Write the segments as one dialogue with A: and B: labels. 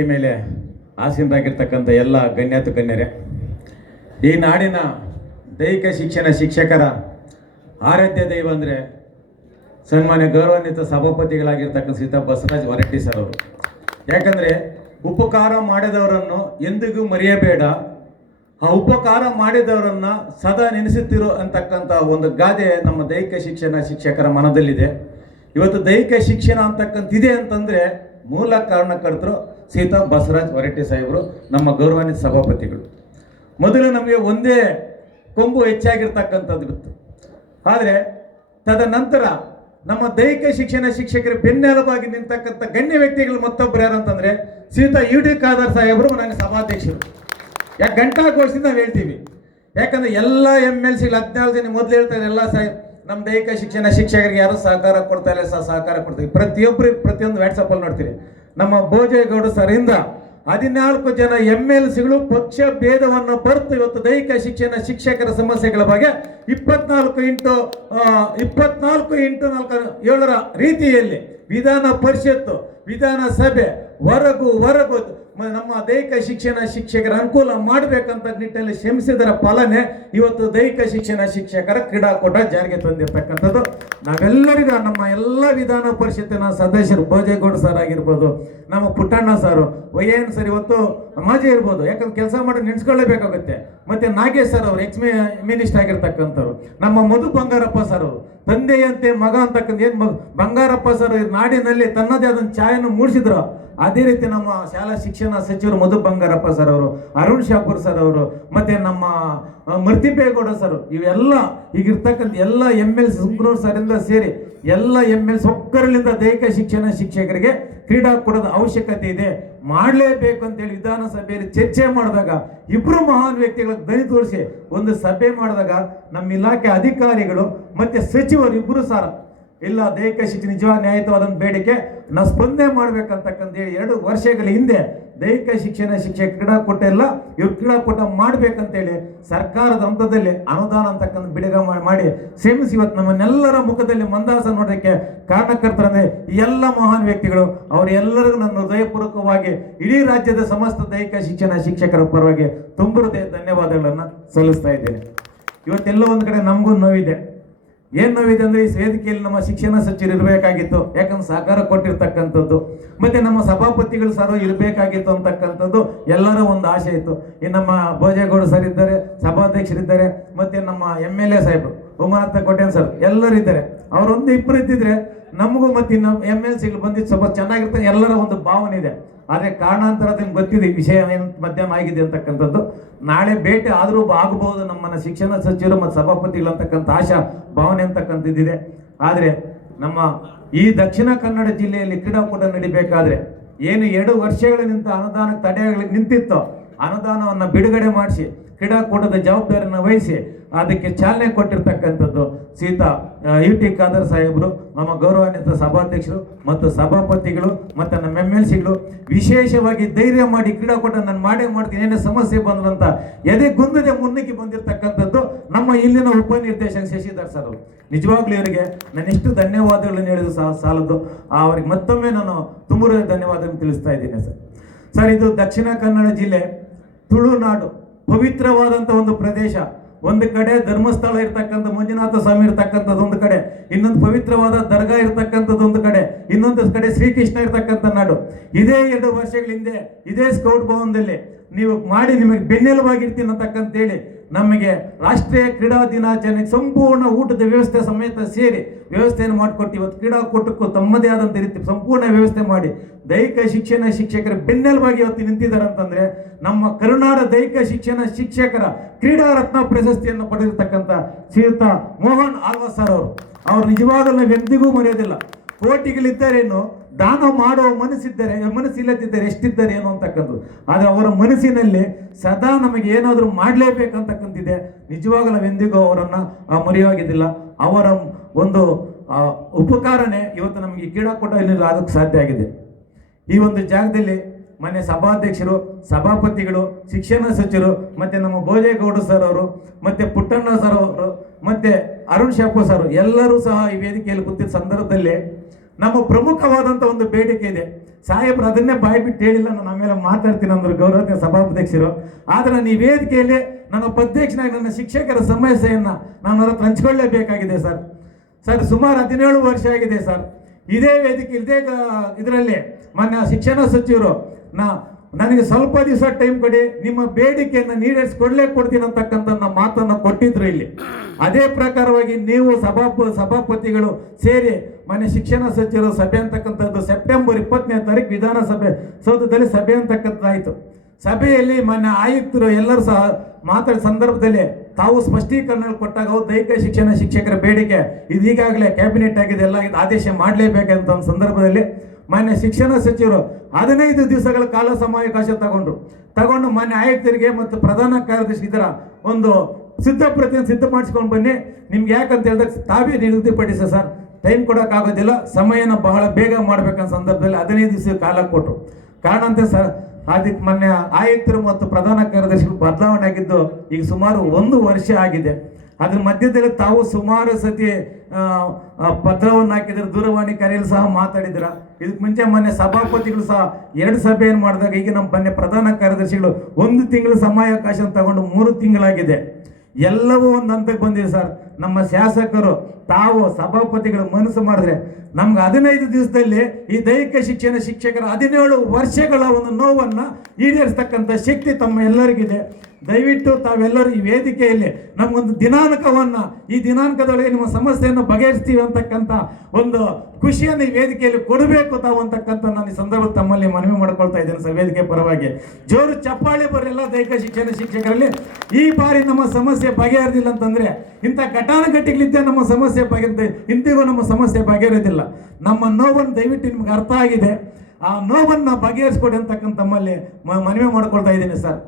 A: ಮೇಲೆ ಆಸೀನರಾಗಿರ್ತಕ್ಕಂಥ ಎಲ್ಲ ಗಣ್ಯಾತು ಗಣ್ಯರೇ, ಈ ನಾಡಿನ ದೈಹಿಕ ಶಿಕ್ಷಣ ಶಿಕ್ಷಕರ ಆರಾಧ್ಯ ದೈವ ಅಂದರೆ ಸನ್ಮಾನ್ಯ ಗೌರವಾನ್ವಿತ ಸಭಾಪತಿಗಳಾಗಿರ್ತಕ್ಕಂಥ ಸೀತಾ ಬಸವರಾಜ್ ಹೊರಟ್ಟಿ ಸರ್ ಅವರು. ಯಾಕಂದರೆ ಉಪಕಾರ ಮಾಡಿದವರನ್ನು ಎಂದಿಗೂ ಮರೆಯಬೇಡ. ಆ ಉಪಕಾರ ಮಾಡಿದವರನ್ನ ಸದಾ ನೆನೆಸುತ್ತಿರೋ ಅಂತಕ್ಕಂಥ ಒಂದು ಗಾದೆ ನಮ್ಮ ದೈಹಿಕ ಶಿಕ್ಷಣ ಶಿಕ್ಷಕರ ಮನದಲ್ಲಿದೆ. ಇವತ್ತು ದೈಹಿಕ ಶಿಕ್ಷಣ ಅಂತಕ್ಕಂಥದ್ದಿದೆ ಅಂತಂದರೆ ಮೂಲ ಕಾರಣಕರ್ತರು ಸೀತಾ ಬಸವರಾಜ್ ಹೊರಟ್ಟಿ ಸಾಹೇಬರು, ನಮ್ಮ ಗೌರವಾನ್ವಿತ ಸಭಾಪತಿಗಳು. ಮೊದಲು ನಮಗೆ ಒಂದೇ ಕೊಂಬು ಹೆಚ್ಚಾಗಿರ್ತಕ್ಕಂಥದ್ದು ಇತ್ತು ಆದರೆ ತದನಂತರ ನಮ್ಮ ದೈಹಿಕ ಶಿಕ್ಷಣ ಶಿಕ್ಷಕರ ಬೆನ್ನೆಲುಬಾಗಿ ನಿಂತಕ್ಕಂಥ ಗಣ್ಯ ವ್ಯಕ್ತಿಗಳು ಮತ್ತೊಬ್ಬರು ಯಾರಂತಂದರೆ ಸೀತಾ ಯು ಡಿ ಖಾದರ್ ಸಾಹೇಬರು ನನಗೆ ಸಭಾಧ್ಯಕ್ಷರು. ಯಾಕೆ ಘೋಷಿಸಿ ನಾವು ಹೇಳ್ತೀವಿ. ಯಾಕಂದ್ರೆ ಎಲ್ಲ ಎಂ ಎಲ್ ಸಿಗಳು ಹದಿನಾಲ್ಕು ಜನ ಮೊದಲು ಹೇಳ್ತಾರೆ, ಎಲ್ಲ ಸಾಹೇಬ್ ನಮ್ಮ ದೈಹಿಕ ಶಿಕ್ಷಣ ಶಿಕ್ಷಕರಿಗೆ ಯಾರು ಸಹಕಾರ ಕೊಡ್ತಾ ಇಲ್ಲ, ಸಹ ಸಹಕಾರ ಕೊಡ್ತೀವಿ ಪ್ರತಿಯೊಬ್ಬರಿಗೆ ಪ್ರತಿಯೊಂದು ವ್ಯಾಟ್ಸಪ್ಪಲ್ಲಿ ನೋಡ್ತೀರಿ. ನಮ್ಮ ಭೋಜೇಗೌಡ ಸರಿಂದ ಹದಿನಾಲ್ಕು ಜನ ಎಂ ಎಲ್ ಸಿಗಳು ಪಕ್ಷ ಭೇದವನ್ನು ಬರ್ತು ಇವತ್ತು ದೈಹಿಕ ಶಿಕ್ಷಣ ಶಿಕ್ಷಕರ ಸಮಸ್ಯೆಗಳ ಬಗ್ಗೆ ಇಪ್ಪತ್ನಾಲ್ಕು ಇಂಟು ಇಪ್ಪತ್ನಾಲ್ಕು ಇಂಟು ನಾಲ್ಕು, ಏಳರ ರೀತಿಯಲ್ಲಿ ವಿಧಾನ ಪರಿಷತ್ತು ವಿಧಾನಸಭೆ ಹೊರಗು ಹೊರಗು ನಮ್ಮ ದೈಹಿಕ ಶಿಕ್ಷಣ ಶಿಕ್ಷಕರ ಅನುಕೂಲ ಮಾಡಬೇಕಂತ ನಿಟ್ಟಿನಲ್ಲಿ ಶ್ರಮಿಸಿದರ ಫಲನೆ ಇವತ್ತು ದೈಹಿಕ ಶಿಕ್ಷಣ ಶಿಕ್ಷಕರ ಕ್ರೀಡಾಕೂಟ ಜಾರಿಗೆ ತಂದಿರತಕ್ಕಂಥದ್ದು. ನಾವೆಲ್ಲರಿಗೂ ನಮ್ಮ ಎಲ್ಲ ವಿಧಾನ ಪರಿಷತ್ತಿನ ಸದಸ್ಯರು ಭೋಜೇಗೌಡ ಸರ್ ಆಗಿರ್ಬೋದು, ನಮ್ಮ ಪುಟ್ಟಣ್ಣ ಸರ್ ವೈಎನ್ ಸರ್ ಇವತ್ತು ಮಾಜಿ ಇರ್ಬೋದು. ಯಾಕಂದ್ರೆ ಕೆಲಸ ಮಾಡಿ ನೆನೆಸ್ಕೊಳ್ಳೇಬೇಕಾಗುತ್ತೆ. ಮತ್ತೆ ನಾಗೇಶ್ ಸರ್ ಅವರು ಎಕ್ಸ್ ಮಿನಿಸ್ಟರ್ ಆಗಿರ್ತಕ್ಕಂಥವ್ರು. ನಮ್ಮ ಮಧು ಬಂಗಾರಪ್ಪ ಸರ್ ತಂದೆಯಂತೆ ಮಗ ಅಂತಕ್ಕಂಥ ಏನು ಬಂಗಾರಪ್ಪ ಸರ್ ನಾಡಿನಲ್ಲಿ ತನ್ನದೇ ಆದ ಛಾಯನ್ನು ಮೂಡಿಸಿದ್ರು. ಅದೇ ರೀತಿ ನಮ್ಮ ಶಾಲಾ ಶಿಕ್ಷಣ ಸಚಿವರು ಮಧು ಬಂಗಾರಪ್ಪ ಸರ್ ಅವರು, ಅರುಣ್ ಶಾಪುರ್ ಸರ್ ಅವರು, ಮತ್ತೆ ನಮ್ಮ ಮೃತಿಪೇಗೌಡ ಸರ್, ಇವೆಲ್ಲ ಈಗಿರ್ತಕ್ಕಂಥ ಎಲ್ಲ ಎಂ ಎಲ್ ಸುಬ್ರೂರ್ ಸರಿಂದ ಸೇರಿ ಎಲ್ಲ ಎಂ ಎಲ್ ಸೊಕ್ಕರಲ್ಲಿಂದ ದೈಹಿಕ ಶಿಕ್ಷಣ ಶಿಕ್ಷಕರಿಗೆ ಕ್ರೀಡಾ ಕೊಡೋದು ಅವಶ್ಯಕತೆ ಇದೆ. ಮಾಡಲೇಬೇಕು ಅಂತೇಳಿ ವಿಧಾನಸಭೆಯಲ್ಲಿ ಚರ್ಚೆ ಮಾಡಿದಾಗ ಇಬ್ಬರು ಮಹಾನ್ ವ್ಯಕ್ತಿಗಳ ದನಿ ತೋರಿಸಿ ಒಂದು ಸಭೆ ಮಾಡಿದಾಗ ನಮ್ಮ ಇಲಾಖೆ ಅಧಿಕಾರಿಗಳು ಮತ್ತೆ ಸಚಿವರು ಇಬ್ಬರು ಸಾರ ಇಲ್ಲ ದೈಹಿಕ ಶಿಕ್ಷಣ ನಿಜವಾದ ನ್ಯಾಯಯುತವಾದ ಬೇಡಿಕೆ, ನಾವು ಸ್ಪಂದನೆ ಮಾಡ್ಬೇಕಂತಕ್ಕಂತ ಹೇಳಿ ಎರಡು ವರ್ಷಗಳ ಹಿಂದೆ ದೈಹಿಕ ಶಿಕ್ಷಣ ಶಿಕ್ಷೆ ಕ್ರೀಡಾಕೂಟ ಇಲ್ಲ ಇವ್ರು ಕ್ರೀಡಾಕೂಟ ಮಾಡ್ಬೇಕಂತೇಳಿ ಸರ್ಕಾರದ ಹಂತದಲ್ಲಿ ಅನುದಾನ ಅಂತಕ್ಕಂಥ ಬಿಡುಗ ಮಾಡಿ ಸೇಮಿಸಿ ಇವತ್ತು ನಮ್ಮನ್ನೆಲ್ಲರ ಮುಖದಲ್ಲಿ ಮಂದಾಸ ನೋಡೋದಕ್ಕೆ ಕಾರಣಕರ್ತರಂದ್ರೆ ಈ ಎಲ್ಲ ಮಹಾನ್ ವ್ಯಕ್ತಿಗಳು ಅವರೆಲ್ಲರಿಗೂ ನನ್ನ ಹೃದಯಪೂರ್ವಕವಾಗಿ ಇಡೀ ರಾಜ್ಯದ ಸಮಸ್ತ ದೈಹಿಕ ಶಿಕ್ಷಣ ಶಿಕ್ಷಕರ ಪರವಾಗಿ ತುಂಬ ಹೃದಯ ಧನ್ಯವಾದಗಳನ್ನು ಸಲ್ಲಿಸ್ತಾ ಇದ್ದೇನೆ. ಇವತ್ತೆಲ್ಲ ಒಂದು ಕಡೆ ನಮಗೂ ನೋವಿದೆ. ಏನ್ ನೋವಿದೆ ಅಂದ್ರೆ ಈ ವೇದಿಕೆಯಲ್ಲಿ ನಮ್ಮ ಶಿಕ್ಷಣ ಸಚಿವರು ಇರಬೇಕಾಗಿತ್ತು. ಯಾಕಂದ್ರೆ ಸಹಕಾರ ಕೊಟ್ಟಿರ್ತಕ್ಕಂಥದ್ದು. ಮತ್ತೆ ನಮ್ಮ ಸಭಾಪತಿಗಳು ಸರ್ ಇರಬೇಕಾಗಿತ್ತು ಅಂತಕ್ಕಂಥದ್ದು ಎಲ್ಲರ ಒಂದು ಆಸೆ ಇತ್ತು. ಈ ನಮ್ಮ ಭೋಜೇಗೌಡ ಸರ್ ಇದ್ದಾರೆ, ಸಭಾಧ್ಯಕ್ಷರಿದ್ದಾರೆ, ಮತ್ತೆ ನಮ್ಮ ಎಂ ಎಲ್ ಎ ಸಾಹೇಬರು, ಉಮಾನಾಥ ಕೋಟ್ಯಾನ್ ಸರ್ ಎಲ್ಲರೂ ಇದ್ದಾರೆ. ಅವರೊಂದು ಇಬ್ಬರು ಇದ್ದಿದ್ರೆ ನಮಗೂ ಮತ್ತೆ ಇನ್ನು ಎಂ ಎಲ್ ಸಿಗಳು ಬಂದಿದ್ದು ಸ್ವಲ್ಪ ಚೆನ್ನಾಗಿರ್ತಾರೆ ಎಲ್ಲರ ಒಂದು ಭಾವನೆ ಇದೆ. ಆದರೆ ಕಾರಣಾಂತರ ನಿಮ್ಗೆ ಗೊತ್ತಿದೆ ವಿಷಯ ಏನು ಮಧ್ಯಮ ಆಗಿದೆ ಅಂತಕ್ಕಂಥದ್ದು. ನಾಳೆ ಭೇಟಿ ಆದರೂ ಆಗಬಹುದು ನಮ್ಮನ್ನ ಶಿಕ್ಷಣ ಸಚಿವರು ಮತ್ತು ಸಭಾಪತಿಗಳು ಅಂತಕ್ಕಂಥ ಆಶಾ, ಭಾವನೆ ಅಂತಕ್ಕಂಥದ್ದಿದೆ. ಆದರೆ ನಮ್ಮ ಈ ದಕ್ಷಿಣ ಕನ್ನಡ ಜಿಲ್ಲೆಯಲ್ಲಿ ಕ್ರೀಡಾಕೂಟ ನಡಿಬೇಕಾದ್ರೆ ಏನು ಎರಡು ವರ್ಷಗಳ ನಿಂತ ಅನುದಾನ ತಡೆಯಾಗಲಿ ನಿಂತಿತ್ತೋ, ಅನುದಾನವನ್ನು ಬಿಡುಗಡೆ ಮಾಡಿಸಿ ಕ್ರೀಡಾಕೂಟದ ಜವಾಬ್ದಾರಿಯನ್ನು ವಹಿಸಿ ಅದಕ್ಕೆ ಚಾಲನೆ ಕೊಟ್ಟಿರ್ತಕ್ಕಂಥದ್ದು ಸೀತಾ ಯು ಟಿ ಖಾದರ್ ಸಾಹೇಬರು, ನಮ್ಮ ಗೌರವಾನ್ವಿತ ಸಭಾಧ್ಯಕ್ಷರು ಮತ್ತು ಸಭಾಪತಿಗಳು ಮತ್ತು ನಮ್ಮ ಎಂ ಎಲ್ ವಿಶೇಷವಾಗಿ ಧೈರ್ಯ ಮಾಡಿ ಕ್ರೀಡಾಕೂಟ ನಾನು ಮಾಡೇ ಮಾಡ್ತೀನಿ, ಏನೇ ಸಮಸ್ಯೆ ಬಂದ್ರು ಅಂತ ಎದೆ ಗುಂದದೆ ಮುನ್ನುಗ್ಗಿ ಬಂದಿರತಕ್ಕಂಥದ್ದು ನಮ್ಮ ಇಲ್ಲಿನ ಉಪನಿರ್ದೇಶಕ ಶಶಿಧರ್ ಸರ್ ನಿಜವಾಗ್ಲೂ ಇವರಿಗೆ ನಾನು ಎಷ್ಟು ಧನ್ಯವಾದಗಳನ್ನು ಹೇಳಿದ್ರು ಸಹ ಸಾಲದು. ಅವರಿಗೆ ಮತ್ತೊಮ್ಮೆ ನಾನು ತುಂಬ ಧನ್ಯವಾದಗಳನ್ನು ತಿಳಿಸ್ತಾ ಇದ್ದೀನಿ ಸರ್. ಸರ್, ಇದು ದಕ್ಷಿಣ ಕನ್ನಡ ಜಿಲ್ಲೆ ತುಳುನಾಡು ಪವಿತ್ರವಾದಂಥ ಒಂದು ಪ್ರದೇಶ. ಒಂದು ಕಡೆ ಧರ್ಮಸ್ಥಳ ಇರ್ತಕ್ಕಂಥ ಮಂಜುನಾಥ ಸ್ವಾಮಿ ಇರ್ತಕ್ಕಂಥದ್ದು ಒಂದು ಕಡೆ, ಇನ್ನೊಂದು ಪವಿತ್ರವಾದ ದರ್ಗಾ ಇರ್ತಕ್ಕಂಥದ್ದು ಒಂದು ಕಡೆ, ಇನ್ನೊಂದು ಕಡೆ ಶ್ರೀಕೃಷ್ಣ ಇರ್ತಕ್ಕಂಥ ನಾಡು. ಇದೇ ಎರಡು ವರ್ಷಗಳ ಹಿಂದೆ, ಇದೇ ಸ್ಕೌಟ್ ಭವನದಲ್ಲಿ ನೀವು ಮಾಡಿ ನಿಮಗೆ ಬೆನ್ನೆಲುಬಾಗಿರ್ತೀನಿ ಅಂತಕ್ಕಂತ ಹೇಳಿ ನಮಗೆ ರಾಷ್ಟ್ರೀಯ ಕ್ರೀಡಾ ದಿನಾಚರಣೆ ಸಂಪೂರ್ಣ ಊಟದ ವ್ಯವಸ್ಥೆ ಸಮೇತ ಸೇರಿ ವ್ಯವಸ್ಥೆಯನ್ನು ಮಾಡಿಕೊಟ್ಟು ಇವತ್ತು ಕ್ರೀಡಾಕೂಟಕ್ಕೂ ತಮ್ಮದೇ ಆದಂಥ ರೀತಿ ಸಂಪೂರ್ಣ ವ್ಯವಸ್ಥೆ ಮಾಡಿ ದೈಹಿಕ ಶಿಕ್ಷಣ ಶಿಕ್ಷಕರ ಬೆನ್ನೆಲುಬಾಗಿ ಇವತ್ತು ನಿಂತಿದ್ದಾರೆ ಅಂತಂದ್ರೆ ನಮ್ಮ ಕರುನಾಡ ದೈಹಿಕ ಶಿಕ್ಷಣ ಶಿಕ್ಷಕರ ಕ್ರೀಡಾ ರತ್ನ ಪ್ರಶಸ್ತಿಯನ್ನು ಪಡೆದಿರ್ತಕ್ಕಂಥ ಶ್ರೀಯುತ ಮೋಹನ್ ಆಲ್ವಾ ಸರ್ ಅವರು. ಅವ್ರು ನಿಜವಾಗಲೂ ಎಂದಿಗೂ ಮರೆಯೋದಿಲ್ಲ. ಕೋಟಿಗಳಿದ್ದಾರೇನು ದಾನ ಮಾಡುವ ಮನಸ್ಸಿದ್ದರೆ, ಮನಸ್ಸಿಲ್ಲದಿದ್ದರೆ ಎಷ್ಟಿದ್ದಾರೆ ಏನು ಅಂತಕ್ಕಂಥದ್ದು. ಆದರೆ ಅವರ ಮನಸ್ಸಿನಲ್ಲಿ ಸದಾ ನಮಗೆ ಏನಾದರೂ ಮಾಡಲೇಬೇಕಂತಕ್ಕಂಥದ್ದಿದೆ ನಿಜವಾಗಲೂ ನಾವೆಂದಿಗೂ ಅವರನ್ನು ಮರೆಯೋಗಿದ್ದಿಲ್ಲ. ಅವರ ಒಂದು ಉಪಕಾರನೇ ಇವತ್ತು ನಮಗೆ ಕ್ರೀಡಾಕೂಟ ಇಲ್ಲಿ ಅದಕ್ಕೆ ಸಾಧ್ಯ ಆಗಿದೆ. ಈ ಒಂದು ಜಾಗದಲ್ಲಿ ಮನೆ ಸಭಾಧ್ಯಕ್ಷರು, ಸಭಾಪತಿಗಳು, ಶಿಕ್ಷಣ ಸಚಿವರು, ಮತ್ತೆ ನಮ್ಮ ಭೋಜೇಗೌಡ ಸರ್ ಅವರು, ಮತ್ತೆ ಪುಟ್ಟಣ್ಣ ಸರ್ ಅವರು, ಮತ್ತೆ ಅರುಣ್ ಶಾಪು ಸರ್ ಎಲ್ಲರೂ ಸಹ ಈ ವೇದಿಕೆಯಲ್ಲಿ ಕೂತಿದ್ದ ಸಂದರ್ಭದಲ್ಲಿ
B: ನಮ್ಮ ಪ್ರಮುಖವಾದಂಥ ಒಂದು ಬೇಡಿಕೆ ಇದೆ. ಸಾಹೇಬ್ರು, ಅದನ್ನೇ ಬಾಯಿ ಬಿಟ್ಟು ಹೇಳಿಲ್ಲ, ನಾನು ಆಮೇಲೆ ಮಾತಾಡ್ತೀನಿ ಅಂದ್ರೆ ಗೌರವ ಸಭಾಧ್ಯಕ್ಷರು. ಆದರೆ ನಾನು ಈ ವೇದಿಕೆಯಲ್ಲಿ ನನ್ನ ಉಪಾಧ್ಯಕ್ಷನಾಗಿ ನನ್ನ ಶಿಕ್ಷಕರ ಸಮಸ್ಯೆಯನ್ನು ನಾನು ಹತ್ರ ಹಂಚ್ಕೊಳ್ಳೇಬೇಕಾಗಿದೆ ಸರ್ ಸರ್, ಸುಮಾರು ಹದಿನೇಳು ವರ್ಷ ಆಗಿದೆ ಸರ್ ಇದೇ ವೇದಿಕೆ, ಇದೇ ಇದರಲ್ಲಿ ಮಾನ್ಯ ಶಿಕ್ಷಣ ಸಚಿವರು, ನಾ, ನನಗೆ ಸ್ವಲ್ಪ ದಿವಸ ಟೈಮ್ ಕೊಡಿ, ನಿಮ್ಮ ಬೇಡಿಕೆಯನ್ನು ಕೊಡ್ಲೇ ಕೊಡ್ತೀನಿ ಅಂತಕ್ಕಂಥ ಮಾತನ್ನು ಕೊಟ್ಟಿದ್ರು ಇಲ್ಲಿ. ಅದೇ ಪ್ರಕಾರವಾಗಿ ನೀವು ಸಭಾಪ, ಸಭಾಪತಿಗಳು ಸೇರಿ ಮಾನ್ಯ ಶಿಕ್ಷಣ ಸಚಿವರು ಸಭೆ ಅಂತಕ್ಕಂಥದ್ದು ಸೆಪ್ಟೆಂಬರ್ ಇಪ್ಪತ್ತನೇ ತಾರೀಕು ವಿಧಾನಸಭೆ ಸೌಧದಲ್ಲಿ ಸಭೆ ಅಂತಕ್ಕಂಥದ್ದಾಯಿತು. ಸಭೆಯಲ್ಲಿ ಮಾನ್ಯ ಆಯುಕ್ತರು ಎಲ್ಲರೂ ಸಹ ಮಾತಾಡಿದ ಸಂದರ್ಭದಲ್ಲಿ ತಾವು ಸ್ಪಷ್ಟೀಕರಣ ಕೊಟ್ಟಾಗ ಅವ್ರು ದೈಹಿಕ ಶಿಕ್ಷಣ ಶಿಕ್ಷಕರ ಬೇಡಿಕೆ ಇದು ಈಗಾಗಲೇ ಕ್ಯಾಬಿನೆಟ್ ಆಗಿದೆ, ಎಲ್ಲ ಇದು ಆದೇಶ ಮಾಡಲೇಬೇಕಂತ ಒಂದು ಸಂದರ್ಭದಲ್ಲಿ ಮಾನ್ಯ ಶಿಕ್ಷಣ ಸಚಿವರು ಹದಿನೈದು ದಿವಸಗಳ ಕಾಲ ಸಮಯಾವಕಾಶ ತಗೊಂಡ್ರು. ತಗೊಂಡು ಮಾನ್ಯ ಆಯುಕ್ತರಿಗೆ ಮತ್ತು ಪ್ರಧಾನ ಕಾರ್ಯದರ್ಶಿ ಇದರ ಒಂದು ಸಿದ್ಧಪ್ರತಿಯನ್ನು ಸಿದ್ಧ ಮಾಡಿಸ್ಕೊಂಡು ಬನ್ನಿ. ನಿಮ್ಗೆ ಯಾಕಂತ ಹೇಳಿದಾಗ ತಾವೇ ನಿಗದಿಪಡಿಸ ಸರ್ ಟೈಮ್ ಕೊಡೋಕ್ಕಾಗೋದಿಲ್ಲ, ಸಮಯನ ಬಹಳ ಬೇಗ ಮಾಡಬೇಕಂತ ಸಂದರ್ಭದಲ್ಲಿ ಹದಿನೈದು ದಿವಸ ಕಾಲ ಕೊಟ್ಟರು ಕಾರಣ ಅಂತ ಸರ್ ಅದಕ್ಕೆ ಮೊನ್ನೆ ಆಯುಕ್ತರು ಮತ್ತು ಪ್ರಧಾನ ಕಾರ್ಯದರ್ಶಿಗಳು ಬದಲಾವಣೆ ಆಗಿದ್ದು ಈಗ ಸುಮಾರು ಒಂದು ವರ್ಷ ಆಗಿದೆ. ಅದ್ರ ಮಧ್ಯದಲ್ಲಿ ತಾವು ಸುಮಾರು ಸತಿ ಪತ್ರವನ್ನು ಹಾಕಿದ್ರು, ದೂರವಾಣಿ ಕರೆಯಲ್ಲಿ ಸಹ ಮಾತಾಡಿದ್ರ. ಇದಕ್ಕೆ ಮುಂಚೆ ಮೊನ್ನೆ ಸಭಾಪತಿಗಳು ಸಹ ಎರಡು ಸಭೆಯನ್ನು ಮಾಡಿದಾಗ ಈಗ ನಮ್ಮ ಮೊನ್ನೆ ಪ್ರಧಾನ ಕಾರ್ಯದರ್ಶಿಗಳು ಒಂದು ತಿಂಗಳು ಸಮಯಾವಕಾಶ ತಗೊಂಡು ಮೂರು ತಿಂಗಳಾಗಿದೆ. ಎಲ್ಲವೂ ಒಂದು ಹಂತಕ್ಕೆ ಬಂದಿದೆ ಸರ್. ನಮ್ಮ ಶಾಸಕರು, ತಾವು ಸಭಾಪತಿಗಳು ಮನಸ್ಸು ಮಾಡಿದ್ರೆ ನಮ್ಗೆ ಹದಿನೈದು ದಿವಸದಲ್ಲಿ ಈ ದೈಹಿಕ ಶಿಕ್ಷಣ ಶಿಕ್ಷಕರ ಹದಿನೇಳು ವರ್ಷಗಳ ಒಂದು ನೋವನ್ನು ಈಡೇರಿಸ್ತಕ್ಕಂಥ ಶಕ್ತಿ ತಮ್ಮ ಎಲ್ಲರಿಗಿದೆ. ದಯವಿಟ್ಟು ತಾವೆಲ್ಲರೂ ಈ ವೇದಿಕೆಯಲ್ಲಿ ನಮಗೊಂದು ದಿನಾಂಕವನ್ನು, ಈ ದಿನಾಂಕದೊಳಗೆ ನಿಮ್ಮ ಸಮಸ್ಯೆಯನ್ನು ಬಗೆಹರಿಸ್ತೀವಿ ಅಂತಕ್ಕಂಥ ಒಂದು ಖುಷಿಯನ್ನು ಈ ವೇದಿಕೆಯಲ್ಲಿ ಕೊಡಬೇಕು ತಾವು ಅಂತಕ್ಕಂಥ ನಾನು ಈ ಸಂದರ್ಭ ತಮ್ಮಲ್ಲಿ ಮನವಿ ಮಾಡ್ಕೊಳ್ತಾ ಇದ್ದೇನೆ ಸರ್ ವೇದಿಕೆ ಪರವಾಗಿ. ಜೋರು ಚಪ್ಪಾಳೆ ಬರೆಲ್ಲ ದೈಹಿಕ ಶಿಕ್ಷಣ ಶಿಕ್ಷಕರಲ್ಲಿ. ಈ ಬಾರಿ ನಮ್ಮ ಸಮಸ್ಯೆ ಬಗೆಹರಿದಿಲ್ಲ ಅಂತಂದ್ರೆ ಇಂಥ ಘಟಾನುಘಟಿಗಳಿದ್ದೇ ನಮ್ಮ ಸಮಸ್ಯೆ ಬಗೆಹರಿದ, ಇಂದಿಗೂ ನಮ್ಮ ಸಮಸ್ಯೆ ಬಗೆಹರಿದಿಲ್ಲ. ನಮ್ಮ ನೋವನ್ನು ದಯವಿಟ್ಟು ನಿಮ್ಗೆ ಅರ್ಥ ಆಗಿದೆ. ಆ ನೋವನ್ನು ಬಗೆಹರಿಸ್ಕೊಡಿ ಅಂತಕ್ಕಂಥ ತಮ್ಮಲ್ಲಿ ಮನವಿ ಮಾಡ್ಕೊಳ್ತಾ ಇದ್ದೀನಿ ಸರ್.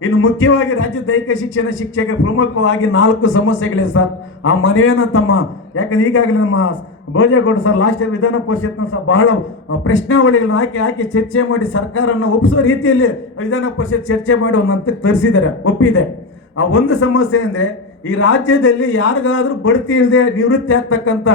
B: ಇನ್ನು ಮುಖ್ಯವಾಗಿ ರಾಜ್ಯ ದೈಹಿಕ ಶಿಕ್ಷಣ ಶಿಕ್ಷಕರ ಪ್ರಮುಖವಾಗಿ ನಾಲ್ಕು ಸಮಸ್ಯೆಗಳಿವೆ ಸರ್. ಆ ಮನವಿಯನ್ನು ತಮ್ಮ, ಯಾಕಂದ್ರೆ ಈಗಾಗಲೇ ನಮ್ಮ ಭೋಜೇಗೌಡ ಸರ್ ಲಾಸ್ಟ್ ಇಯರ್ ವಿಧಾನ ಪರಿಷತ್ನ ಸಹ ಬಹಳ ಪ್ರಶ್ನಾವಳಿಗಳನ್ನ ಹಾಕಿ ಹಾಕಿ ಚರ್ಚೆ ಮಾಡಿ ಸರ್ಕಾರನ ಒಪ್ಪಿಸೋ ರೀತಿಯಲ್ಲಿ ವಿಧಾನ ಪರಿಷತ್ ಚರ್ಚೆ ಮಾಡಿ ಒಂದಂತ ತರಿಸಿದ್ದಾರೆ, ಒಪ್ಪಿದೆ. ಆ, ಒಂದು ಸಮಸ್ಯೆ ಅಂದರೆ ಈ ರಾಜ್ಯದಲ್ಲಿ ಯಾರಿಗಾದ್ರೂ ಬಡ್ತಿ ಇಲ್ಲದೆ ನಿವೃತ್ತಿ ಆಗ್ತಕ್ಕಂಥ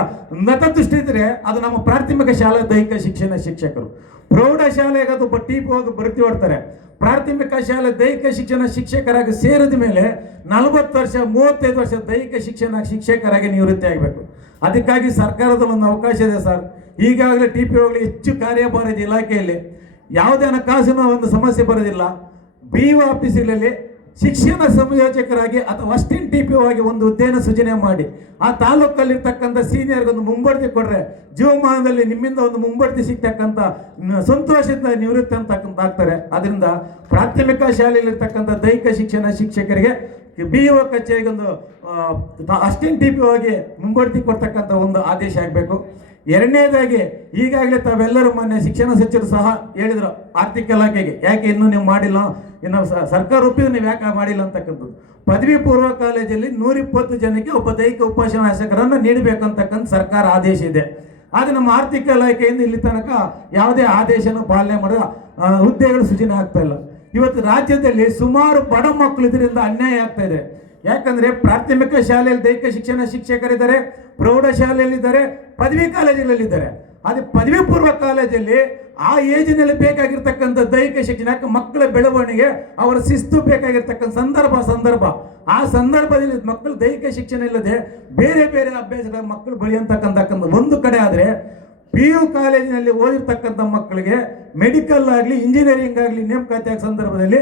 B: ನತದೃಷ್ಟಿ ಇದ್ರೆ ಅದು ನಮ್ಮ ಪ್ರಾಥಮಿಕ ಶಾಲಾ ದೈಹಿಕ ಶಿಕ್ಷಣ ಶಿಕ್ಷಕರು. ಪ್ರೌಢಶಾಲೆಗೆ ಅದು ಬಟ್ಟಿ ಹೋಗಿ ಬರ್ತಿ ಮಾಡ್ತಾರೆ ಪ್ರಾಥಮಿಕ ಶಾಲೆ ದೈಹಿಕ ಶಿಕ್ಷಣ ಶಿಕ್ಷಕರಾಗಿ ಸೇರಿದ ಮೇಲೆ ನಲವತ್ತು ವರ್ಷ, ಮೂವತ್ತೈದು ವರ್ಷ ದೈಹಿಕ ಶಿಕ್ಷಣ ಶಿಕ್ಷಕರಾಗಿ ನಿವೃತ್ತಿ ಆಗಬೇಕು. ಅದಕ್ಕಾಗಿ ಸರ್ಕಾರದ ಒಂದು ಅವಕಾಶ ಇದೆ ಸರ್. ಈಗಾಗಲೇ ಟಿ ಪಿ ಹೋಗಲಿ ಹೆಚ್ಚು ಕಾರ್ಯಭಾರದ ಇಲಾಖೆಯಲ್ಲಿ ಯಾವುದೇ ಹಣಕಾಸಿನ ಒಂದು ಸಮಸ್ಯೆ ಬರೋದಿಲ್ಲ. ಬಿ ಒ ಆಫೀಸ್ಗಳಲ್ಲಿ ಶಿಕ್ಷಣ ಸಂಯೋಜಕರಾಗಿ ಅಥವಾ ಅಷ್ಟಿನ್ ಟಿ ಪಿ ಆಗಿ ಒಂದು ಹುದ್ದೆಯನ್ನು ಸೂಚನೆ ಮಾಡಿ, ಆ ತಾಲೂಕಲ್ಲಿರ್ತಕ್ಕಂಥ ಸೀನಿಯರ್ಗೆ ಒಂದು ಮುಂಬಡ್ತಿ ಕೊಡ್ರೆ ಜೀವಮಾನದಲ್ಲಿ ನಿಮ್ಮಿಂದ ಒಂದು ಮುಂಬಡ್ತಿ ಸಿಗ್ತಕ್ಕಂಥ ಸಂತೋಷದಿಂದ ನಿವೃತ್ತಿ ಅಂತಕ್ಕಂಥ ಆಗ್ತಾರೆ. ಅದರಿಂದ ಪ್ರಾಥಮಿಕ ಶಾಲೆಯಲ್ಲಿರ್ತಕ್ಕಂಥ ದೈಹಿಕ ಶಿಕ್ಷಣ ಶಿಕ್ಷಕರಿಗೆ ಬಿ ಒ ಕಚೇರಿಗೆ ಒಂದು ಅಸ್ಟಿನ್ ಟಿ ಪಿ ಆಗಿ ಮುಂಬಡ್ತಿ ಕೊಡ್ತಕ್ಕಂಥ ಒಂದು ಆದೇಶ ಆಗಬೇಕು. ಎರಡನೇದಾಗಿ ಈಗಾಗಲೇ ತಾವೆಲ್ಲರೂ ಮೊನ್ನೆ ಶಿಕ್ಷಣ ಸಚಿವರು ಸಹ ಹೇಳಿದರು ಆರ್ಥಿಕ ಇಲಾಖೆಗೆ. ಯಾಕೆ ಇನ್ನೂ ನೀವು ಮಾಡಿಲ್ಲ? ಇನ್ನು ಸರ್ಕಾರ ಒಪ್ಪಿದ್ರೆ ನೀವು ಯಾಕೆ ಮಾಡಿಲ್ಲ ಅಂತಕ್ಕಂಥದ್ದು? ಪದವಿ ಪೂರ್ವ ಕಾಲೇಜಲ್ಲಿ ನೂರಿಪ್ಪತ್ತು ಜನಕ್ಕೆ ಒಬ್ಬ ದೈಹಿಕ ಉಪಶಾಸಕರನ್ನು ನೀಡಬೇಕಂತಕ್ಕಂಥ ಸರ್ಕಾರ ಆದೇಶ ಇದೆ. ಆದರೆ ನಮ್ಮ ಆರ್ಥಿಕ ಇಲಾಖೆಯಿಂದ ಇಲ್ಲಿ ತನಕ ಯಾವುದೇ ಆದೇಶನ ಪಾಲನೆ ಮಾಡೋ ಆ, ಹುದ್ದೆಗಳು ಸೃಜನೆ ಆಗ್ತಾ ಇಲ್ಲ. ಇವತ್ತು ರಾಜ್ಯದಲ್ಲಿ ಸುಮಾರು ಬಡ ಮಕ್ಕಳು ಇದರಿಂದ ಅನ್ಯಾಯ ಆಗ್ತಾ ಇದೆ. ಯಾಕಂದರೆ ಪ್ರಾಥಮಿಕ ಶಾಲೆಯಲ್ಲಿ ದೈಹಿಕ ಶಿಕ್ಷಣ ಶಿಕ್ಷಕರಿದ್ದಾರೆ ಪ್ರೌಢಶಾಲೆಯಲ್ಲಿದ್ದಾರೆ ಪದವಿ ಕಾಲೇಜುಗಳಲ್ಲಿದ್ದಾರೆ. ಅದೇ ಪದವಿ ಪೂರ್ವ ಕಾಲೇಜಲ್ಲಿ ಆ ಏಜಿನಲ್ಲಿ ಬೇಕಾಗಿರ್ತಕ್ಕಂಥ ದೈಹಿಕ ಶಿಕ್ಷಣ ಯಾಕೆ ಮಕ್ಕಳ ಬೆಳವಣಿಗೆ, ಅವರ ಶಿಸ್ತು ಬೇಕಾಗಿರ್ತಕ್ಕಂಥ ಸಂದರ್ಭ ಸಂದರ್ಭ. ಆ ಸಂದರ್ಭದಲ್ಲಿ ಮಕ್ಕಳು ದೈಹಿಕ ಶಿಕ್ಷಣ ಇಲ್ಲದೆ ಬೇರೆ ಬೇರೆ ಅಭ್ಯಾಸಗಳ ಮಕ್ಕಳು ಬೆಳೆಯಂತಕ್ಕಂಥ ಒಂದು ಕಡೆ ಆದರೆ ಪಿ ಯು ಕಾಲೇಜಿನಲ್ಲಿ ಓದಿರ್ತಕ್ಕಂಥ ಮಕ್ಕಳಿಗೆ ಮೆಡಿಕಲ್ ಆಗಲಿ, ಇಂಜಿನಿಯರಿಂಗ್ ಆಗಲಿ, ನೇಮಕಾತಿ ಆಗೋ ಸಂದರ್ಭದಲ್ಲಿ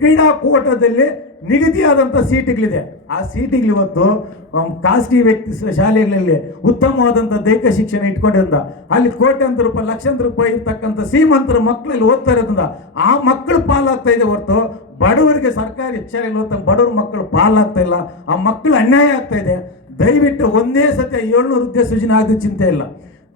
B: ಕ್ರೀಡಾ ಕೋಟದಲ್ಲಿ ನಿಗದಿಯಾದಂಥ ಸೀಟ್ಗಳಿದೆ. ಆ ಸೀಟಿಗೆ ಇವತ್ತು ಖಾಸಗಿ ವ್ಯಕ್ತಿ ಶಾಲೆಗಳಲ್ಲಿ ಉತ್ತಮವಾದಂಥ ದೈಹಿಕ ಶಿಕ್ಷಣ ಇಟ್ಕೊಂಡಿದ್ದ. ಅಲ್ಲಿ ಕೋಟ್ಯಾಂತರ ರೂಪಾಯಿ, ಲಕ್ಷಾಂತರ ರೂಪಾಯಿ ಇರ್ತಕ್ಕಂಥ ಸೀಮಂತರ ಮಕ್ಕಳಲ್ಲಿ ಓದ್ತಾ ಇರೋದ್ರಿಂದ ಆ ಮಕ್ಕಳು ಪಾಲಾಗ್ತಾ ಇದೆ ಹೊರತು ಬಡವರಿಗೆ ಸರ್ಕಾರಿ ಶಾಲೆಯಲ್ಲಿ ಓದ್ತಾ ಬಡವ್ರ ಮಕ್ಕಳು ಪಾಲಾಗ್ತಾ ಇಲ್ಲ. ಆ ಮಕ್ಕಳು ಅನ್ಯಾಯ ಆಗ್ತಾ ಇದೆ. ದಯವಿಟ್ಟು ಒಂದೇ ಸತಿ ಏಳ್ನೂರು ಹುದ್ದೆ ಸೃಜನೆ ಆದ ಚಿಂತೆ ಇಲ್ಲ.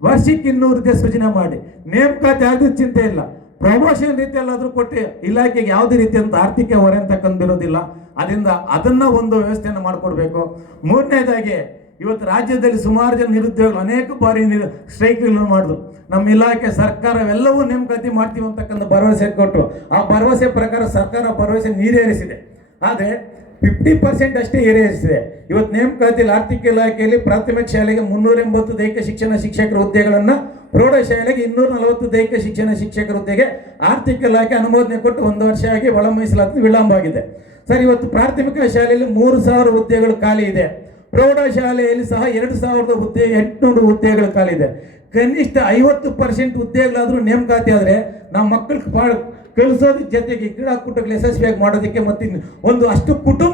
B: ವರ್ಷಕ್ಕೆ ಇನ್ನೂರು ಹುದ್ದೆ ಸೃಜನೆ ಮಾಡಿ. ನೇಮಕಾತಿ ಆಗದ ಚಿಂತೆ ಇಲ್ಲ. ಪ್ರಮೋಷನ್ ರೀತಿಯಲ್ಲಾದರೂ ಕೊಟ್ಟು, ಇಲಾಖೆಗೆ ಯಾವುದೇ ರೀತಿಯಂತ ಆರ್ಥಿಕ ಹೊರೆ ಅಂತಕ್ಕಂದಿರೋದಿಲ್ಲ ಅದರಿಂದ ಅದನ್ನ ಒಂದು ವ್ಯವಸ್ಥೆಯನ್ನು ಮಾಡಿಕೊಡ್ಬೇಕು. ಮೂರನೇದಾಗಿ, ಇವತ್ತು ರಾಜ್ಯದಲ್ಲಿ ಸುಮಾರು ಜನ ನಿರುದ್ಯೋಗ ಅನೇಕ ಬಾರಿ ನಿರು ಸ್ಟ್ರೈಕ್ಗಳನ್ನು ಮಾಡಿದ್ರು ನಮ್ಮ ಇಲಾಖೆ ಸರ್ಕಾರವೆಲ್ಲವೂ ನೇಮಕಾತಿ ಮಾಡ್ತೀವಿ ಅಂತಕ್ಕಂಥ ಭರವಸೆ ಕೊಟ್ಟರು ಆ ಭರವಸೆ ಪ್ರಕಾರ ಸರ್ಕಾರ ಭರವಸೆ ನೀರೇರಿಸಿದೆ ಆದರೆ ಫಿಫ್ಟಿ ಪರ್ಸೆಂಟ್ ಅಷ್ಟೇ ಏರಿಯಾಸಿದೆ ಇವತ್ತು ನೇಮಕಾತಿಯಲ್ಲಿ ಆರ್ಥಿಕ ಇಲಾಖೆಯಲ್ಲಿ ಪ್ರಾಥಮಿಕ ಶಾಲೆಗೆ ಮುನ್ನೂರ ಎಂಬತ್ತು ದೈಹಿಕ ಶಿಕ್ಷಣ ಶಿಕ್ಷಕರ ಹುದ್ದೆಗಳನ್ನು ಪ್ರೌಢಶಾಲೆಗೆ ಇನ್ನೂರ ನಲವತ್ತು ದೈಹಿಕ ಶಿಕ್ಷಣ ಶಿಕ್ಷಕರ ಹುದ್ದೆಗೆ ಆರ್ಥಿಕ ಇಲಾಖೆ ಅನುಮೋದನೆ ಕೊಟ್ಟು ಒಂದು ವರ್ಷ ಆಗಿ ಒಳ ವಿಳಂಬ ಆಗಿದೆ. ಸರ್, ಇವತ್ತು ಪ್ರಾಥಮಿಕ ಶಾಲೆಯಲ್ಲಿ ಮೂರು ಸಾವಿರ ಹುದ್ದೆಗಳು ಖಾಲಿ ಇದೆ. ಪ್ರೌಢಶಾಲೆಯಲ್ಲಿ ಸಹ ಎರಡು ಸಾವಿರದ ಹುದ್ದೆ, ಎಂಟುನೂರು ಹುದ್ದೆಗಳು ಖಾಲಿ ಇದೆ. ಕನಿಷ್ಠ ಐವತ್ತು ಪರ್ಸೆಂಟ್ ಹುದ್ದೆಗಳಾದರೂ ನೇಮಕಾತಿ ಆದರೆ ನಮ್ಮ ಮಕ್ಕಳಿಗೆ ಪಾ ಕಲಿಸೋದ್ರ ಜೊತೆಗೆ ಕ್ರೀಡಾಕೂಟಗಳು ಯಶಸ್ವಿಯಾಗಿ ಮಾಡೋದಕ್ಕೆ ಮತ್ತು ಒಂದು ಅಷ್ಟು ಕುಟುಂಬಗಳನ್ನು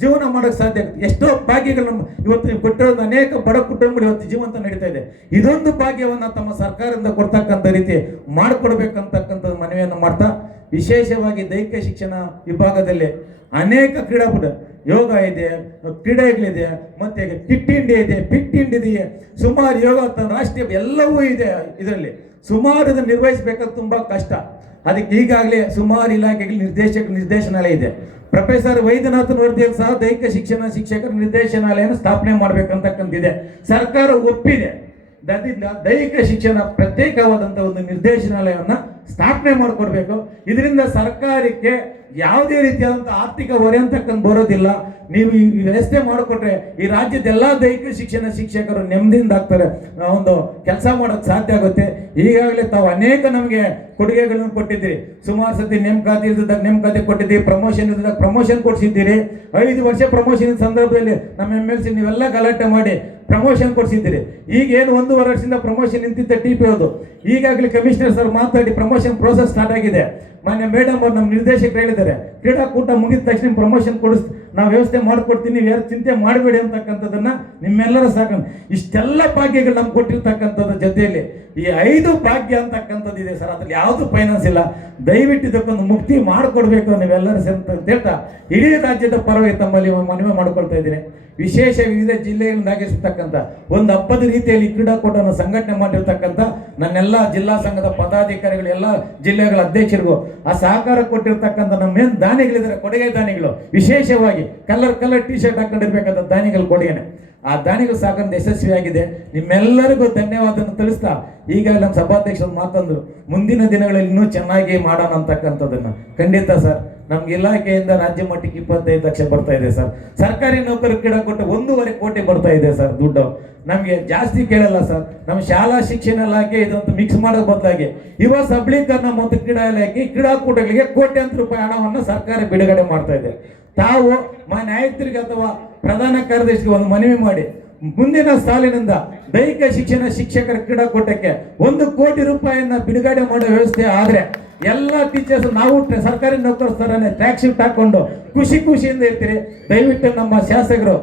B: ಜೀವನ ಮಾಡೋಕ್ಕೆ ಸಾಧ್ಯ. ಎಷ್ಟೋ ಭಾಗ್ಯಗಳು ಇವತ್ತು ಕೊಟ್ಟಿರೋದು ಅನೇಕ ಬಡ ಕುಟುಂಬಗಳು ಇವತ್ತು ಜೀವಂತ ನಡೀತಾ ಇದೆ. ಇದೊಂದು ಭಾಗ್ಯವನ್ನು ತಮ್ಮ ಸರ್ಕಾರದಿಂದ ಕೊಡ್ತಕ್ಕಂಥ ರೀತಿ ಮಾಡಿಕೊಡ್ಬೇಕಂತಕ್ಕಂಥ ಮನವಿಯನ್ನು ಮಾಡ್ತಾ, ವಿಶೇಷವಾಗಿ ದೈಹಿಕ ಶಿಕ್ಷಣ ವಿಭಾಗದಲ್ಲಿ ಅನೇಕ ಕ್ರೀಡಾಪಟು, ಯೋಗ ಇದೆ, ಕ್ರೀಡೆಗಳಿದೆ, ಮತ್ತೆ ಕಿಟ್ ಇಂಡಿಯಾ ಇದೆ ಫಿಟ್ ಇಂಡಿಯಾ ಇದೆ, ಸುಮಾರು ಯೋಗ ರಾಷ್ಟ್ರೀಯ ಎಲ್ಲವೂ ಇದೆ ಇದರಲ್ಲಿ. ಸುಮಾರು ಇದನ್ನು ನಿರ್ವಹಿಸಬೇಕಾದ ತುಂಬ ಕಷ್ಟ. ಅದಕ್ಕೆ ಈಗಾಗಲೇ ಸುಮಾರು ಇಲಾಖೆಗಳ ನಿರ್ದೇಶಕ ನಿರ್ದೇಶನಾಲಯ ಇದೆ. ಪ್ರೊಫೆಸರ್ ವೈದ್ಯನಾಥನ್ ವರದಿಯಲ್ಲಿ ಸಹ ದೈಹಿಕ ಶಿಕ್ಷಣ ಶಿಕ್ಷಕರ ನಿರ್ದೇಶನಾಲಯನ ಸ್ಥಾಪನೆ ಮಾಡಬೇಕಂತಕ್ಕಂಥದ್ದಿದೆ ಸರ್ಕಾರ ಒಪ್ಪಿದೆ. ದದಿಂದ ದೈಹಿಕ ಶಿಕ್ಷಣ ಪ್ರತ್ಯೇಕವಾದಂಥ ಒಂದು ನಿರ್ದೇಶನಾಲಯವನ್ನು ಸ್ಥಾಪನೆ ಮಾಡಿಕೊಡ್ಬೇಕು. ಇದರಿಂದ ಸರ್ಕಾರಕ್ಕೆ ಯಾವುದೇ ರೀತಿಯಾದಂಥ ಆರ್ಥಿಕ ಹೊರೆ ಅಂತಕ್ಕಂಥ ಬರೋದಿಲ್ಲ. ನೀವು ಈ ವ್ಯವಸ್ಥೆ ಮಾಡಿಕೊಟ್ರೆ ಈ ರಾಜ್ಯದ ಎಲ್ಲ ದೈಹಿಕ ಶಿಕ್ಷಣ ಶಿಕ್ಷಕರು ನೆಮ್ಮದಿಯಿಂದ ಆಗ್ತಾರೆ. ಒಂದು ಕೆಲಸ ಮಾಡೋಕ್ಕೆ ಸಾಧ್ಯ ಆಗುತ್ತೆ. ಈಗಾಗಲೇ ತಾವು ಅನೇಕ ನಮಗೆ ಕೊಡುಗೆಗಳನ್ನು ಕೊಟ್ಟಿದ್ದೀರಿ. ಸುಮಾರು ಸತಿ ನೇಮಕಾತಿ ಇದ್ದಾಗ ನೇಮಕಾತಿ ಕೊಟ್ಟಿದ್ದೀರಿ ಪ್ರಮೋಷನ್ ಇದ್ದಾಗ ಪ್ರಮೋಷನ್ ಕೊಡಿಸಿದ್ದೀರಿ. ಐದು ವರ್ಷ ಪ್ರಮೋಷನ್ ಸಂದರ್ಭದಲ್ಲಿ ನಮ್ಮ ಎಂ ಎಲ್ ಸಿ ನೀವೆಲ್ಲ ಗಲಾಟೆ ಮಾಡಿ ಪ್ರಮೋಷನ್ ಕೊಡಿಸಿದ್ದೀರಿ. ಈಗ ಏನು ಒಂದು ವರ್ಷದಿಂದ ಪ್ರಮೋಷನ್ ನಿಂತಿದ್ದ ಟಿ ಪಿ ಅದು ಈಗಾಗಲೇ ಕಮಿಷನರ್ ಸರ್ ಮಾತಾಡಿ ಪ್ರಮೋಷನ್ ಪ್ರೋಸೆಸ್ ಸ್ಟಾರ್ಟ್ ಆಗಿದೆ. ಮಾನ್ಯ ಮೇಡಮ್ ಅವ್ರು ನಮ್ಮ ನಿರ್ದೇಶಕರು ಹೇಳಿದ್ದಾರೆ. ಕ್ರೀಡಾಕೂಟ ಮುಗಿದ ತಕ್ಷಣ ಪ್ರಮೋಷನ್ ಕೊಡಿಸ್ ನಾವು ವ್ಯವಸ್ಥೆ ಮಾಡಿಕೊಡ್ತೀನಿ ನೀವು ಯಾರು ಚಿಂತೆ ಮಾಡಬೇಡಿ ಅಂತಕ್ಕಂಥದ್ದನ್ನು ನಿಮ್ಮೆಲ್ಲರ ಸಾಕು. ಇಷ್ಟೆಲ್ಲ ಭಾಗ್ಯಗಳು ನಮ್ಗೆ ಕೊಟ್ಟಿರ್ತಕ್ಕಂಥದ್ದು ಜೊತೆಯಲ್ಲಿ ಈ ಐದು ಭಾಗ್ಯ ಅಂತಕ್ಕಂಥದ್ದು ಇದೆ ಸರ್. ಅದ್ರಲ್ಲಿ ಯಾವುದು ಫೈನಾನ್ಸ್ ಇಲ್ಲ. ದಯವಿಟ್ಟು ಇದಕ್ಕೊಂದು ಮುಕ್ತಿ ಮಾಡಿಕೊಡ್ಬೇಕು ನೀವೆಲ್ಲರೂ ಅಂತ ಹೇಳ್ತಾ ಇಡೀ ರಾಜ್ಯದ ಪರವಾಗಿ ತಮ್ಮಲ್ಲಿ ಮನವಿ ಮಾಡ್ಕೊಳ್ತಾ ಇದ್ದೀನಿ. ವಿಶೇಷ ವಿವಿಧ ಜಿಲ್ಲೆಗಳಿಂದ ಆಗಿರ್ತಕ್ಕಂಥ ಒಂದು ಹಬ್ಬದ ರೀತಿಯಲ್ಲಿ ಕ್ರೀಡಾಕೂಟವನ್ನು ಸಂಘಟನೆ ಮಾಡಿರ್ತಕ್ಕಂಥ ನನ್ನೆಲ್ಲ ಜಿಲ್ಲಾ ಸಂಘದ ಪದಾಧಿಕಾರಿಗಳು, ಎಲ್ಲ ಜಿಲ್ಲೆಗಳ ಅಧ್ಯಕ್ಷರಿಗೂ ಆ ಸಹಕಾರ ಕೊಟ್ಟಿರ್ತಕ್ಕಂಥ ನಮ್ಮೇನು ದಾನಿಗಳಿದ್ದಾರೆ, ಕೊಡುಗೆ ದಾನಿಗಳು. ವಿಶೇಷವಾಗಿ ಕಲರ್ ಕಲರ್ ಟಿ ಶರ್ಟ್ ಹಾಕೊಂಡಿರ್ಬೇಕಾದ ದಾನಿಗಳು ಕೊಡುಗೆನೆ. ಆ ದಾನಿಗಳು ಸಾಕಂತ ಯಶಸ್ವಿಯಾಗಿದೆ. ನಿಮ್ಮೆಲ್ಲರಿಗೂ ಧನ್ಯವಾದ ತಿಳಿಸ್ತಾ ಈಗ ನಮ್ಮ ಸಭಾಧ್ಯಕ್ಷರು ಮಾತಂದ್ರು. ಮುಂದಿನ ದಿನಗಳಲ್ಲಿ ಇನ್ನೂ ಚೆನ್ನಾಗಿ ಮಾಡೋಣ ಅಂತಕ್ಕಂಥದ್ದನ್ನ. ಖಂಡಿತ ಸರ್, ನಮ್ಗೆ ಇಲಾಖೆಯಿಂದ ರಾಜ್ಯ ಮಟ್ಟಕ್ಕೆ ಇಪ್ಪತ್ತೈದು ಲಕ್ಷ ಬರ್ತಾ ಇದೆ ಸರ್. ಸರ್ಕಾರಿ ನೌಕರಿ ಕೊಟ್ಟು ಒಂದೂವರೆ ಕೋಟಿ ಬರ್ತಾ ಇದೆ ಸರ್ ದುಡ್ಡು. ನಮಗೆ ಜಾಸ್ತಿ ಕೇಳಲ್ಲ ಸರ್. ನಮ್ಮ ಶಾಲಾ ಶಿಕ್ಷಣ ಇಲಾಖೆ ಇದೊಂದು ಮಿಕ್ಸ್ ಮಾಡೋ ಬದಲಾಗಿ ಯುವ ಸಬಲೀಕರಣ ಮತ್ತು ಕ್ರೀಡಾ ಇಲಾಖೆ ಕ್ರೀಡಾಕೂಟಗಳಿಗೆ ಕೋಟ್ಯಾಂತರ ರೂಪಾಯಿ ಹಣವನ್ನು ಸರ್ಕಾರ ಬಿಡುಗಡೆ ಮಾಡ್ತಾ ಇದೆ. ತಾವು ಮಾನ್ಯ ಆಯುಕ್ತರಿಗೆ ಅಥವಾ ಪ್ರಧಾನ ಕಾರ್ಯದರ್ಶಿಗೆ ಒಂದು ಮನವಿ ಮಾಡಿ, ಮುಂದಿನ ಸಾಲಿನಿಂದ ದೈಹಿಕ ಶಿಕ್ಷಣ ಶಿಕ್ಷಕರ ಕ್ರೀಡಾಕೂಟಕ್ಕೆ ಒಂದು ಕೋಟಿ ರೂಪಾಯಿಯನ್ನ ಬಿಡುಗಡೆ ಮಾಡೋ ವ್ಯವಸ್ಥೆ ಆದರೆ ಎಲ್ಲ ಟೀಚರ್ಸ್ ನಾವು ಸರ್ಕಾರಿ ನೌಕರ ಟ್ಯಾಕ್ಸ್ ಶಿಫ್ಟ್ ಹಾಕೊಂಡು ಖುಷಿ ಖುಷಿಯಿಂದ ಇರ್ತೀರಿ. ದಯವಿಟ್ಟು ನಮ್ಮ ಶಾಸಕರು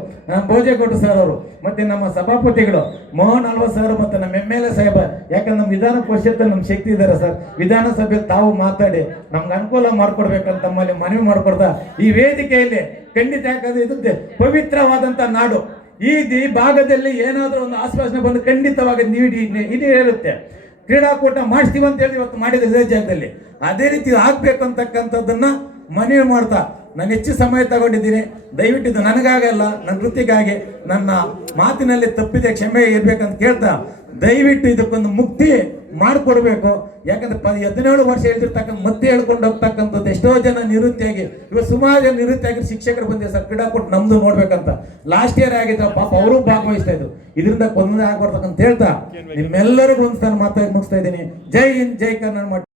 B: ಭೋಜೇಗೌಡ ಸರ್ ಅವರು ಮತ್ತೆ ನಮ್ಮ ಸಭಾಪತಿಗಳು ಮೋಹನ್ ಅಲ್ವ ಸರ್ ಮತ್ತು ನಮ್ಮ ಎಂ ಎಲ್ ಎ ಸಾಹೇಬ, ಯಾಕಂದ್ರೆ ನಮ್ಮ ವಿಧಾನ ಪರಿಷತ್ತಲ್ಲಿ ನಮ್ಮ ಶಕ್ತಿ ಇದ್ದಾರೆ ಸರ್. ವಿಧಾನಸಭೆಯಲ್ಲಿ ತಾವು ಮಾತಾಡಿ ನಮ್ಗೆ ಅನುಕೂಲ ಮಾಡ್ಕೊಡ್ಬೇಕಂತ ತಮ್ಮಲ್ಲಿ ಮನವಿ ಮಾಡಿಕೊಡ್ತಾ, ಈ ವೇದಿಕೆಯಲ್ಲಿ ಖಂಡಿತ ಯಾಕಂದ್ರೆ ಇದು ಪವಿತ್ರವಾದಂಥ ನಾಡು. ಈ ಈ ಭಾಗದಲ್ಲಿ ಏನಾದರೂ ಒಂದು ಆಶ್ವಾಸನೆ ಬಂದು ಖಂಡಿತವಾಗಿ ನೀಡಿ ಇಡೀ ಇರುತ್ತೆ ಕ್ರೀಡಾಕೂಟ ಮಾಡಿಸ್ತೀವಿ ಅಂತ ಹೇಳಿ ಇವತ್ತು ಮಾಡಿದ ಇದೇ ಜಾಗದಲ್ಲಿ. ಅದೇ ರೀತಿ ಆಗ್ಬೇಕು ಅಂತಕ್ಕಂಥದ್ದನ್ನ ಮನವಿ ಮಾಡ್ತಾ ನಾನು ಹೆಚ್ಚು ಸಮಯ ತಗೊಂಡಿದ್ದೀನಿ. ದಯವಿಟ್ಟು ಇದು ನನಗಾಗಲ್ಲ, ನನ್ನ ವೃತ್ತಿಗಾಗಿ ನನ್ನ ಮಾತಿನಲ್ಲಿ ತಪ್ಪಿದೆ ಕ್ಷಮೆ ಇರಬೇಕಂತ ಕೇಳ್ತಾ, ದಯವಿಟ್ಟು ಇದಕ್ಕೊಂದು ಮುಕ್ತಿ ಮಾಡಿಕೊಡ್ಬೇಕು. ಯಾಕಂದ್ರೆ ಪದ ಹದಿನೇಳು ವರ್ಷ ಹೇಳ್ತಿರ್ತಕ್ಕಂಥ ಮತ್ತೆ ಹೇಳ್ಕೊಂಡು ಹೋಗ್ತಕ್ಕಂಥದ್ದು ಎಷ್ಟೋ ಜನ ನಿವೃತ್ತಿಯಾಗಿ, ಇವಾಗ ಸುಮಾರು ಜನ ನಿವೃತ್ತಿಯಾಗಿ ಶಿಕ್ಷಕರು ಬಂದಿದೆ ಸರ್ ಕೊಟ್ಟು ನಮ್ದು ನೋಡ್ಬೇಕಂತ. ಲಾಸ್ಟ್ ಇಯರ್ ಆಗಿದ್ರೆ ಪಾಪ ಅವರು ಭಾಗವಹಿಸ್ತಾ ಇದ್ರು. ಇದರಿಂದ ಕೊಂದನೆ ಆಗ್ಬಾರ್ದಕ್ಕಂತ ಹೇಳ್ತಾ, ನಿಮ್ಮೆಲ್ಲರಿಗೂ ಒಂದು ಸ್ಥಾನ ಮಾತಾಡಿ ಮುಗಿಸ್ತಾ ಇದ್ದೀನಿ. ಜೈ ಹಿಂದ್, ಜೈ ಕನ್ನಡ